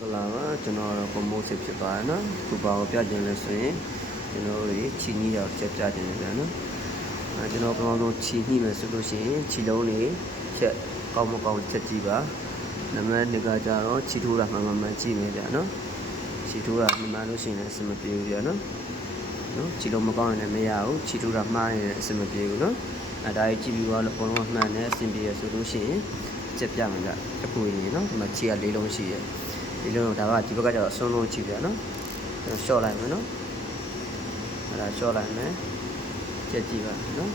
ကလာပါကျွန်တော်တော့ promote စစ်ဖြစ်ပါတယ်နော်ခုပါကိုပြကျင်လဲဆိုရင်ကျွန်တော်တို့ချီနီးရောက်ချက်ပြကျင်တယ်ဗျာနော်အဲကျွန်တော်ပထမဆုံးချီညှိမယ်ဆိုလို့ရှိရင်ခြီလုံးတွေချက်ကောင်းမကောင်းချက်ကြည့်ပါနံပါတ်2ကကြတော့ခြီထိုးတာမှန်မှန်မှန်ကြည့်မယ်ဗျာနော်ခြီထိုးတာမှန်မှန်လို့ရှိရင်လည်းအဆင်မပြေဘူးဗျာနော်နော်ခြီလုံးမကောင်းရင်လည်းမရဘူးခြီထိုးတာမှားရင်လည်းအဆင်မပြေဘူးနော်အဲဒါကြီးကြည့်ပြီးတော့အကုန်လုံးမှန်တယ်အဆင်ပြေရဆိုလို့ရှိရင်ချက်ပြမယ်ဗျတစ်ခုရင်းနော်ဒီမှာခြီက၄လုံးရှိတယ် ဒီလိုတော့ဒါကဒီဘက်ကကျတော့အစွန်းလုံးချီပြနော်ကျွန်တော်ရှော့လိုက်မယ်နော်အဲ့ဒါရှော့လိုက်မယ်ကြက်ကြည့်ပါနော်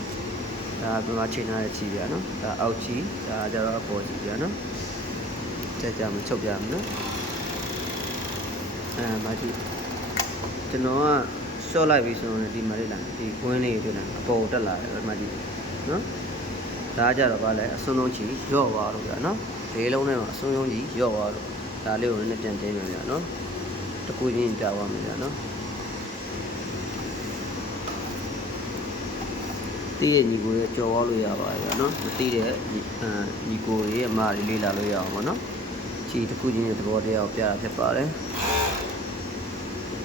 ဒါကဘယ်မှာချိန်ထားတဲ့ချီပြနော်ဒါအောက်ချီဒါကျတော့အပေါ်ချီပြနော်ကြက်ကြမချုပ်ပြမယ်နော်အဲမကြည့်ကျွန်တော်ကရှော့လိုက်ပြီဆိုရင်ဒီမှာလေးလာဒီကွင်းလေးတွေ့လာအပေါ်တက်လာတယ်မကြည့်နော်ဒါကြတော့ဗာလဲအစွန်းလုံးချီရော့သွားလို့ပြနော်ဒီလုံးထဲမှာအစွန်းလုံးကြီးရော့သွားလို့ ဒါလေးကိုလည်းပြန်တင်းမယ်ဗျာနော်တကူချင်းပြသွားမယ်ဗျာနော်တီးတဲ့ညီကိုရဲ့ကြော်ဝါလို့ရပါတယ်ဗျာနော်မတီးတဲ့ညီအဲညီကိုရဲ့အမလေးလေးလာလို့ရအောင်ပေါ့နော်ချီတကူချင်းရဲ့သဘောတရားကိုပြတာဖြစ်ပါတယ်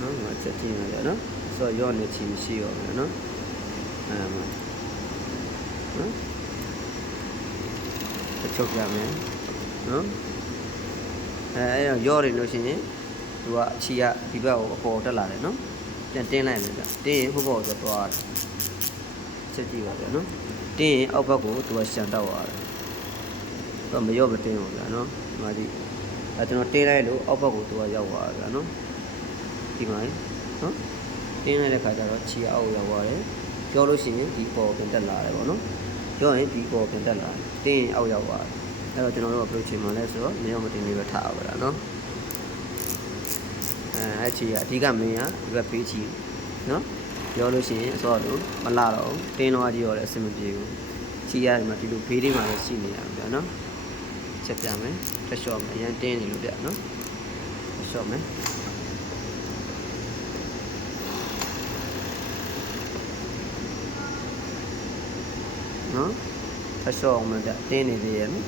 နော်ငါချက်ချင်းရဗျာနော်ဆိုတော့ရော့နေချီမရှိရောဗျာနော်အဲမှာနော်တစ်ချုပ်ပြမယ်နော် အဲအဲ့တော့ရော့နေလို့ရှိရင်သူကအချီကဒီဘက်ကိုအပေါ်တက်လာတယ်နော်ပြန်တင်းလိုက်မယ်ဗျတင်းရင်ဟိုဘက်ကိုသွားတယ်ချက်ကြည့်ပါဗျနော်တင်းရင်အောက်ဘက်ကိုသူကရှန်တော့သွားတယ်သူကမရော့မတင်းဘူးဗျနော်ဒီမှာဒီအဲကျွန်တော်တင်းလိုက်လို့အောက်ဘက်ကိုသူကရောက်သွားတယ်ဗျနော်ဒီမှာနော်တင်းလိုက်တဲ့ခါကျတော့ချီကအောက်ရောက်သွားတယ်ပြောလို့ရှိရင်ဒီပေါ်ပြန်တက်လာတယ်ပေါ့နော်ပြောရင်ဒီပေါ်ပြန်တက်လာတယ်တင်းရင်အောက်ရောက်သွားတယ် အဲ့တော့ကျွန်တော်တို့ကဘယ်လိုချိန်မှလဲဆိုတော့မင်းရောမတင်လေးပဲထားအောင်လားနော်အဲအဲ့ချီကအဓိကမင်းကဒီဘက်ဖေးချီနော်ပြောလို့ရှိရင်ဆိုတော့မလာတော့ဘူးတင်းတော့ကြီးရောလည်းအဆင်မပြေဘူးချီရတယ်မှာဒီလိုဖေးလေးမှာလည်းရှိနေရမှာနော်ချက်ပြမယ်တက်လျှော့မယ်အရင်တင်းနေလို့ပြနော်တက်လျှော့မယ်နော်အရှော့အောင်မပြတင်းနေသေးရဲ့နော်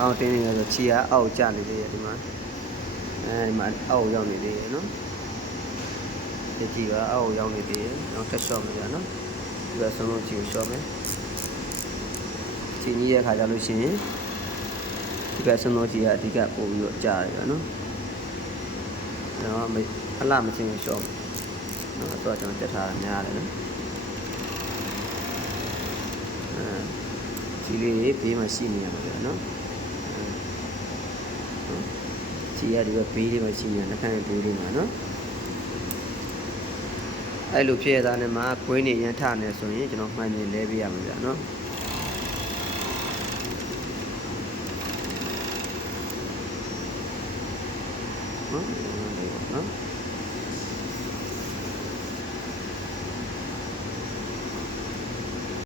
အောက်တင်းနေရဆိုခြေကအောက်ကျနေသေးတယ်ဒီမှာအဲဒီမှာအောက်ရောက်နေသေးတယ်နော်ဒီကြည့်ပါအောက်ရောက်နေသေးတယ်နောက်ထပ်ရှော့မယ်ကြာနော်ဒီကဆုံးလုံးခြေကိုရှော့မယ်ခြေကြီးရဲ့ခါကြလို့ရှိရင်ဒီကဆုံးလုံးခြေကအဓိကပို့ပြီးတော့ကြာတယ်ကြာနော်တော့မအလားမချင်းကိုရှော့မယ်နော်တော့ကျွန်တော်တက်ထားတာများတယ်နော်အဲဒီလေးတွေဘေးမှာရှိနေရမှာကြာနော် ချီရဒီဘက်ဘေးလေးမှာရှိနေတာနှခမ်းရဲ့ဘေးလေးမှာနော်အဲ့လိုဖြစ်ရတာနဲ့မှခွေးနေရန်ထနေဆိုရင်ကျွန်တော်မှန်နေလဲပေးရမှာဗျာနော်နော်နော်